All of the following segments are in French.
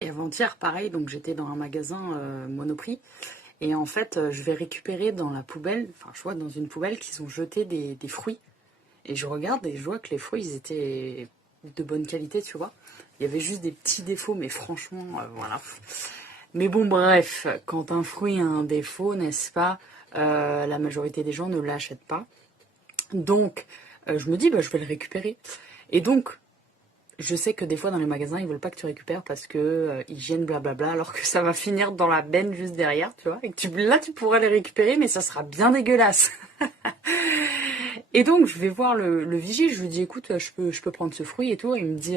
Et avant-hier, pareil, donc j'étais dans un magasin Monoprix. Et en fait, je vais récupérer dans la poubelle, enfin, je vois dans une poubelle qu'ils ont jeté des fruits. Et je regarde et je vois que les fruits, ils étaient de bonne qualité, tu vois. Il y avait juste des petits défauts, mais franchement, voilà. Mais bon, bref, quand un fruit a un défaut, n'est-ce pas, la majorité des gens ne l'achètent pas. Donc, je me dis, bah, je vais le récupérer. Et donc, je sais que des fois dans les magasins, ils veulent pas que tu récupères parce que hygiène, blablabla, alors que ça va finir dans la benne juste derrière, tu vois. Et que là, tu pourras les récupérer, mais ça sera bien dégueulasse. Et donc, je vais voir le vigile, je lui dis, écoute, je peux prendre ce fruit et tout. Il me dit,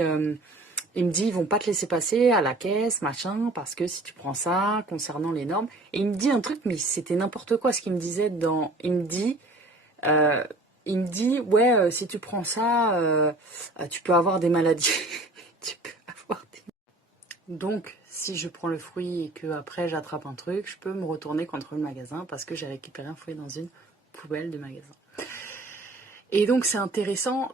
ils vont pas te laisser passer à la caisse, machin, parce que si tu prends ça, concernant les normes. Et il me dit un truc, mais c'était n'importe quoi ce qu'il me disait dans. Euh, ouais, si tu prends ça, tu peux avoir des maladies. Tu peux avoir des... Donc, si je prends le fruit et que après j'attrape un truc, je peux me retourner contre le magasin parce que j'ai récupéré un fruit dans une poubelle de magasin. Et donc, c'est intéressant.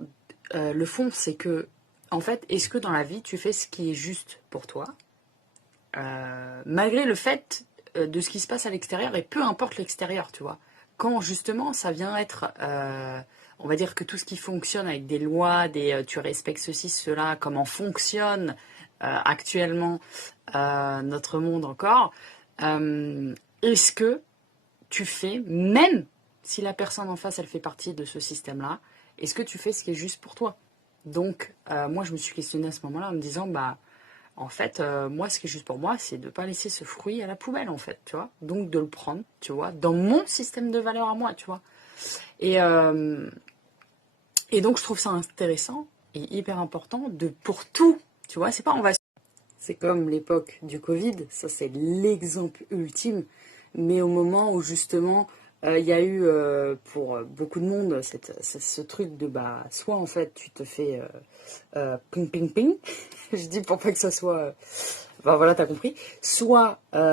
Le fond, c'est que, en fait, est-ce que dans la vie, tu fais ce qui est juste pour toi, malgré le fait de ce qui se passe à l'extérieur, et peu importe l'extérieur, tu vois. Quand justement ça vient être, on va dire que tout ce qui fonctionne avec des lois, tu respectes ceci, cela, comment fonctionne actuellement notre monde encore, est-ce que tu fais, même si la personne en face elle fait partie de ce système-là, est-ce que tu fais ce qui est juste pour toi? Donc moi je me suis questionnée à ce moment-là en me disant, bah en fait, moi, ce qui est juste pour moi, c'est de ne pas laisser ce fruit à la poubelle, en fait, tu vois. Donc, de le prendre, tu vois, dans mon système de valeurs à moi, tu vois. Et, euh, et donc, je trouve ça intéressant et hyper important pour tout, tu vois. C'est pas, on va... C'est comme l'époque du Covid, ça, c'est l'exemple ultime. Mais au moment où, justement, il y a eu, pour beaucoup de monde, ce truc de, bah, soit, en fait, tu te fais ping, ping, ping. Je dis pour pas que ça soit... Enfin, voilà, t'as compris. Soit on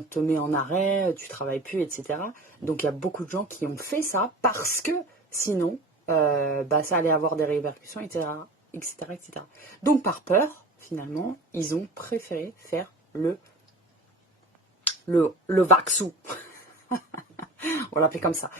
te met en arrêt, tu travailles plus, etc. Donc il y a beaucoup de gens qui ont fait ça parce que sinon, ça allait avoir des répercussions, etc., etc., etc. Donc par peur, finalement, ils ont préféré faire le vaccin. On l'appelait comme ça.